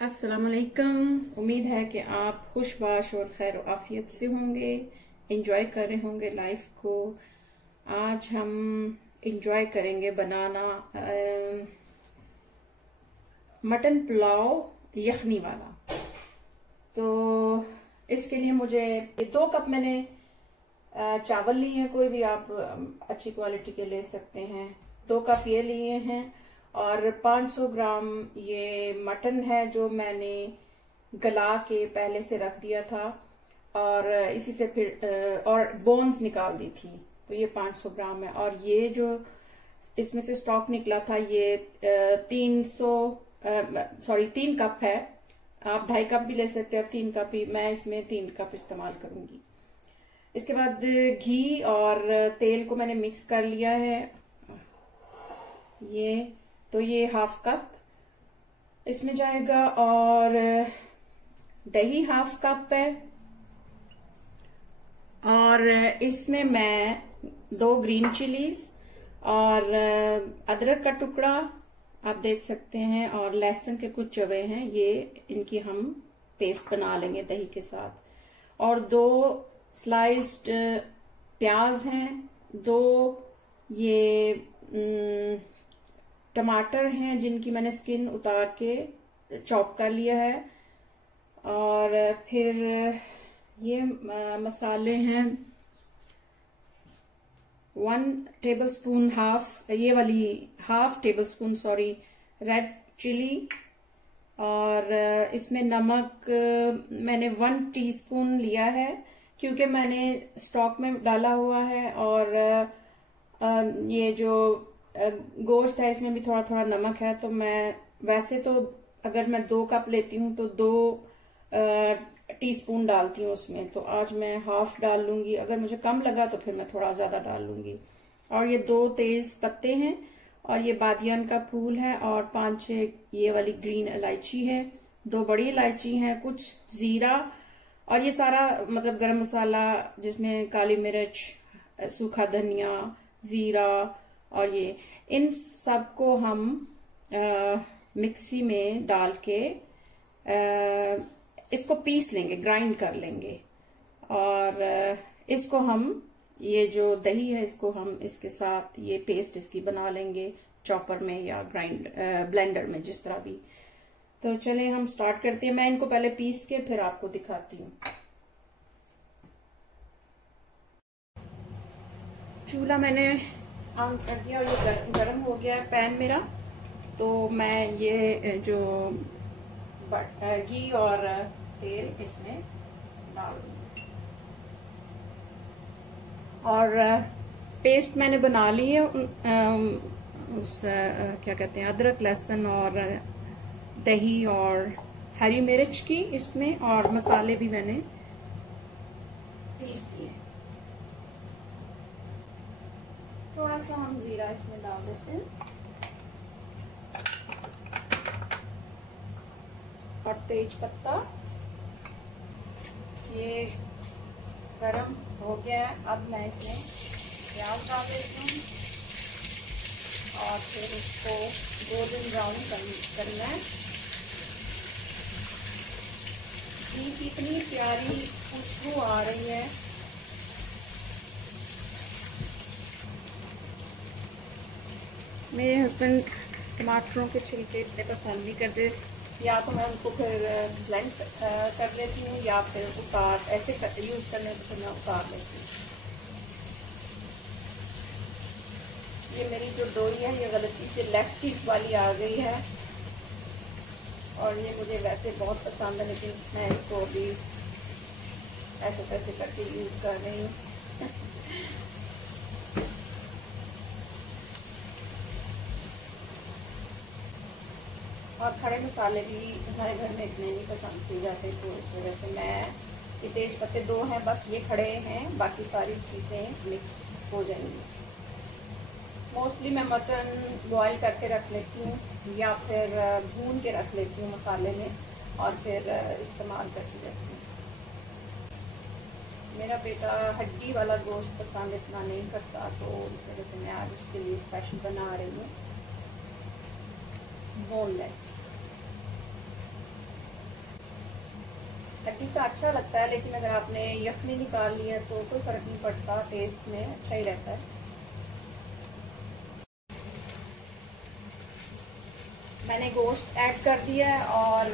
अस्सलाम वालेकुम। उम्मीद है कि आप खुशबाश और खैर आफियत से होंगे, एंजॉय कर रहे होंगे लाइफ को। आज हम एंजॉय करेंगे बनाना मटन पुलाव यखनी वाला। तो इसके लिए मुझे ये 2 कप मैंने चावल लिए हैं, कोई भी आप अच्छी क्वालिटी के ले सकते हैं। 2 कप ये लिए हैं और 500 ग्राम ये मटन है जो मैंने गला के पहले से रख दिया था और इसी से फिर और बोन्स निकाल दी थी, तो ये 500 ग्राम है। और ये जो इसमें से स्टॉक निकला था ये 3 कप है। आप 2.5 कप भी ले सकते हो, 3 कप ही, मैं इसमें 3 कप इस्तेमाल करूंगी। इसके बाद घी और तेल को मैंने मिक्स कर लिया है। ये 1/2 कप इसमें जाएगा और दही 1/2 कप है। और इसमें मैं 2 ग्रीन चिलीज और अदरक का टुकड़ा आप देख सकते हैं और लहसुन के कुछ चवे हैं, ये इनकी हम पेस्ट बना लेंगे दही के साथ। और 2 स्लाइस्ड प्याज हैं, 2 ये टमाटर हैं जिनकी मैंने स्किन उतार के चॉप कर लिया है। और फिर ये मसाले हैं 1 tablespoon half table spoon red chilli. और इसमें नमक मैंने 1 टीस्पून लिया है क्योंकि मैंने स्टॉक में डाला हुआ है। और ये जो गोश्त है इसमें भी थोड़ा थोड़ा नमक है, तो मैं वैसे तो अगर मैं 2 कप लेती हूँ तो 2 टीस्पून डालती हूँ उसमें, तो आज मैं हाफ डाल लूंगी। अगर मुझे कम लगा तो फिर मैं थोड़ा ज्यादा डाल लूंगी। और ये 2 तेज पत्ते हैं और ये बादियान का फूल है और 5-6 ये वाली ग्रीन इलायची है, 2 बड़ी इलायची हैं, कुछ जीरा और ये सारा मतलब गरम मसाला जिसमें काली मिर्च, सूखा धनिया, जीरा और ये इन सब को हम मिक्सी में डाल के इसको पीस लेंगे, ग्राइंड कर लेंगे। और इसको हम ये जो दही है इसको हम इसके साथ ये पेस्ट इसकी बना लेंगे चॉपर में या ब्लेंडर में, जिस तरह भी। तो चलें हम स्टार्ट करते हैं। मैं इनको पहले पीस के फिर आपको दिखाती हूँ। चूल्हा मैंने ऑन कर दिया और ये गर्म हो गया है पैन मेरा। तो मैं ये जो घी और तेल इसमें डाल दूंगी और पेस्ट मैंने बना ली है क्या कहते हैं, अदरक लहसुन और दही और हरी मिर्च की इसमें, और मसाले भी मैंने पीस दिए। थोड़ा सा हम जीरा इसमें डाल देते हैं और तेज पत्ता। ये गरम हो गया है, अब मैं इसमें प्याज डाल देती हूँ और फिर उसको गोल्डन ब्राउन करना है। कितनी प्यारी खुशबू आ रही है। मेरे हस्बैंड टमाटरों के छिलके इतने पसंद नहीं करते, या तो मैं उनको फिर ब्लेंड कर लेती हूँ या फिर ऐसे यूज करने को फिर मैं उतार लेती हूँ। ये मेरी जो डोरी है ये गलती से लेफ्ट पीस वाली आ गई है और ये मुझे वैसे बहुत पसंद है, लेकिन मैं इसको अभी ऐसे तैसे करके यूज कर रही हूँ। और खड़े मसाले भी हमारे घर में इतने नहीं पसंद किए जाते, तो इस वजह से मैं ये तेज पत्ते 2 हैं बस, ये खड़े हैं, बाकी सारी चीज़ें मिक्स हो जाएंगी। मोस्टली मैं मटन बॉईल करके रख लेती हूँ या फिर भून के रख लेती हूँ मसाले में और फिर इस्तेमाल करती रहती हूँ। मेरा बेटा हड्डी वाला गोश्त पसंद इतना नहीं करता, तो इस वजह से मैं आज उसके लिए स्पेशल बना रही हूँ बोनलेस। हड्डी का अच्छा लगता है, लेकिन अगर आपने यखनी निकाल लिया तो कोई फर्क नहीं पड़ता, टेस्ट में अच्छा ही रहता है। मैंने गोश्त ऐड कर दिया है और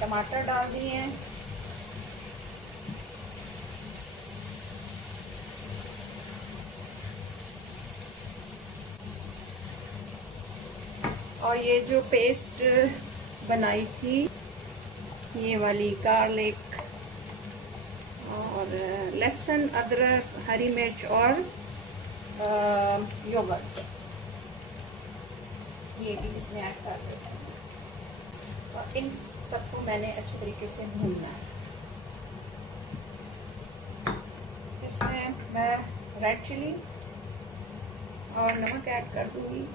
टमाटर डाल दिए हैं। और ये जो पेस्ट बनाई थी, ये वाली गार्लिक और लहसुन, अदरक, हरी मिर्च और योगर्ट, ये भी इसमें ऐड कर देते हैं। और इन सबको मैंने अच्छे तरीके से भूनना है। इसमें मैं रेड चिली और नमक ऐड कर दूंगी।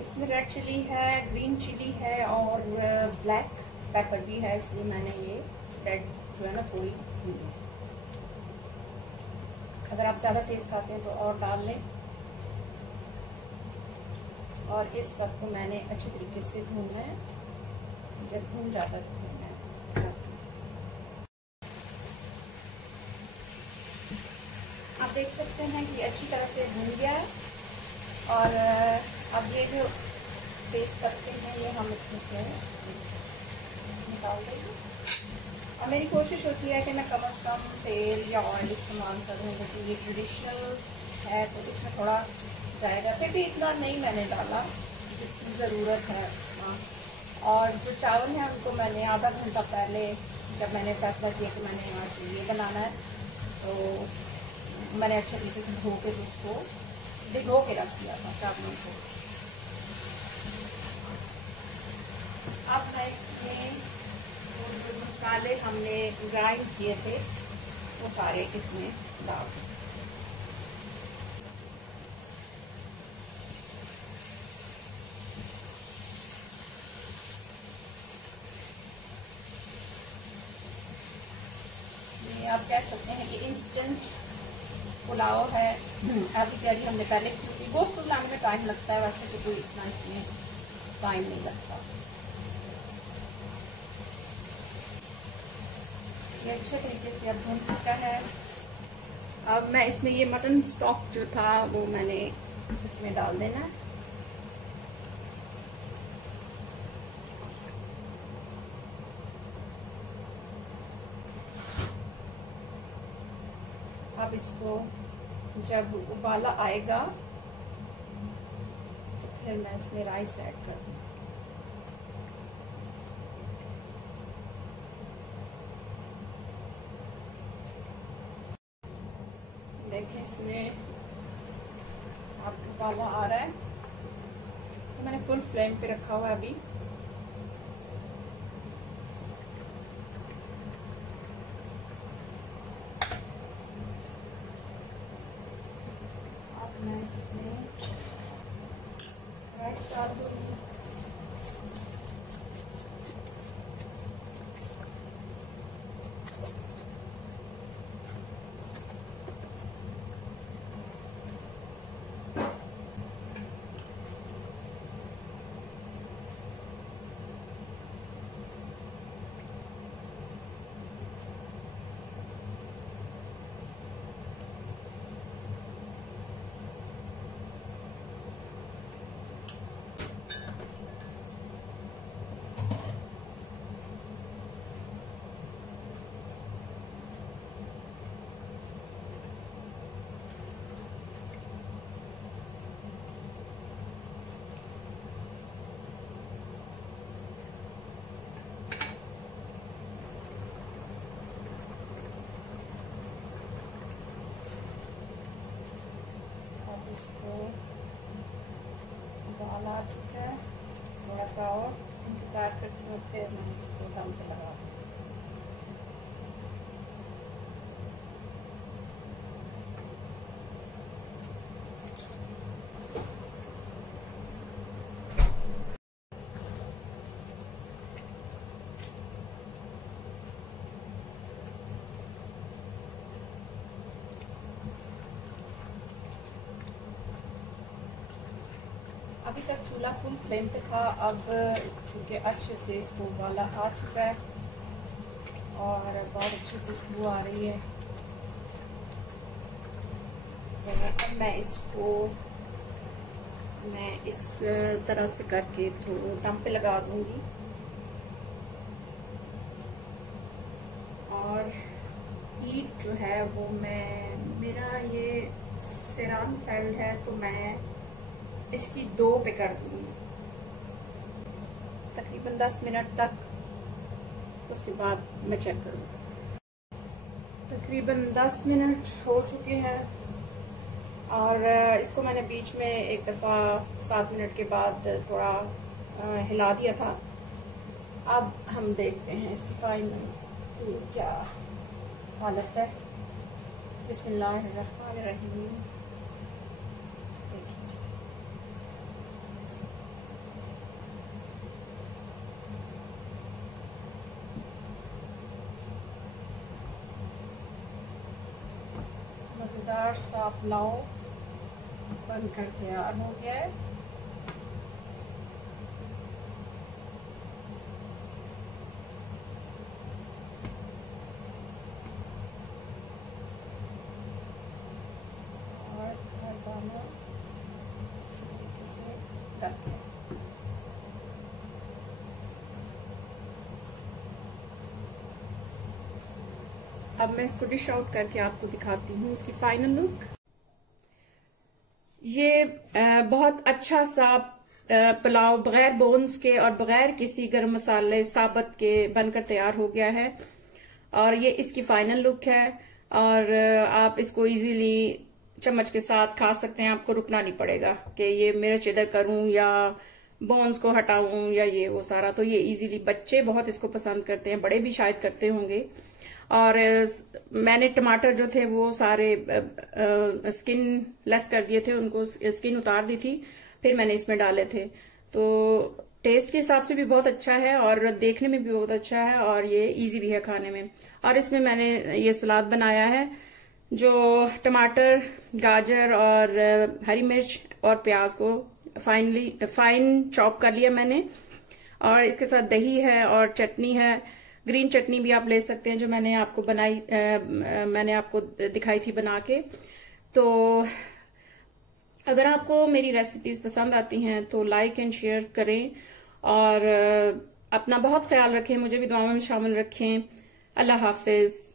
इसमें रेड चिली है, ग्रीन चिली है और ब्लैक पेपर भी है, इसलिए मैंने ये रेड जो है ना थोड़ी भूनी। अगर आप ज़्यादा तेज खाते हैं तो और डाल लें। और इस सब को मैंने अच्छे तरीके से भूनना है। जब भून जाता है तो मैं आप देख सकते हैं कि अच्छी तरह से भून गया है। और अब ये जो पेस्ट करते हैं ये हम इसमें से निकाल देंगे। और मेरी कोशिश होती है कि मैं कम से कम तेल या ऑयल इस्तेमाल करूँ, क्योंकि ये ट्रेडिशनल है तो इसमें थोड़ा जाएगा। फिर भी इतना नहीं मैंने डाला जितनी ज़रूरत है। और जो चावल हैं उनको मैंने आधा घंटा पहले, जब मैंने फैसला किया कि मैंने आज ये बनाना है, तो मैंने अच्छे तरीके से धो के उसको भिगो के रख दिया था चावलों को। अब मैं इसमें जो मसाले हमने ग्राइंड किए थे वो सारे इसमें डाल दूँ। आप कह सकते हैं कि इंस्टेंट पुलाव है। अभी तैयारी हमने पहले की थी। गोश्त बनाने में टाइम लगता है, वैसे तो कोई इतना इसमें टाइम नहीं लगता। ये अच्छे तरीके से अब भून चुका है। अब मैं इसमें ये मटन स्टॉक जो था वो मैंने इसमें डाल देना है। अब इसको जब उबाला आएगा तो फिर मैं इसमें राइस ऐड कर दूँ। देखें इसमें अब उबाला आ रहा है, तो मैंने फुल फ्लेम पे रखा हुआ है अभी। मैं इसमें राइस डाल दूँगी। इसको दाल आ चुका है, थोड़ा सा और इंतज़ार करती हूँ, फिर मैं इसको दम पे लगा दूँ। अब अभी तक चूल्हा फुल फ्लेम पे था, अब चूँकि अच्छे से इसको उबाला आ चुका है और बहुत अच्छी खुशबू आ रही है, तो अब मैं इस तरह से करके तो दम पे लगा दूंगी। और हीट जो है वो मेरा ये सेरान फेल्ड है, तो मैं इसकी 2 पे कर दूंगी तकरीबन 10 मिनट तक। उसके बाद मैं चेक करूँगी। तकरीबन 10 मिनट हो चुके हैं और इसको मैंने बीच में एक दफ़ा 7 मिनट के बाद थोड़ा हिला दिया था। अब हम देखते हैं इसकी फाइनल क्या हालत है। बिस्मिल्लाहिर्रहमानिर्रहीम। मज़ेदार सा पुलाव बनकर तैयार हो गया है। और हर दाना अच्छे तरीके से करते हैं। अब मैं इसको डिश आउट करके आपको दिखाती हूँ इसकी फाइनल लुक। ये बहुत अच्छा सा पुलाव बगैर बोन्स के और बगैर किसी गरम मसाले साबुत के बनकर तैयार हो गया है और ये इसकी फाइनल लुक है। और आप इसको इजीली चम्मच के साथ खा सकते हैं, आपको रुकना नहीं पड़ेगा कि ये मिर्च इधर करूं या बोन्स को हटाऊं या ये वो सारा। तो ये इजीली, बच्चे बहुत इसको पसंद करते हैं, बड़े भी शायद करते होंगे। और मैंने टमाटर जो थे वो सारे स्किन लेस कर दिए थे, उनको स्किन उतार दी थी, फिर मैंने इसमें डाले थे। तो टेस्ट के हिसाब से भी बहुत अच्छा है और देखने में भी बहुत अच्छा है और ये इजी भी है खाने में। और इसमें मैंने ये सलाद बनाया है जो टमाटर, गाजर और हरी मिर्च और प्याज को फाइन चॉप कर लिया मैंने। और इसके साथ दही है और चटनी है, ग्रीन चटनी भी आप ले सकते हैं जो मैंने आपको मैंने आपको दिखाई थी बना के। तो अगर आपको मेरी रेसिपीज पसंद आती हैं तो लाइक एंड शेयर करें और अपना बहुत ख्याल रखें, मुझे भी दुआओं में शामिल रखें। अल्लाह हाफिज।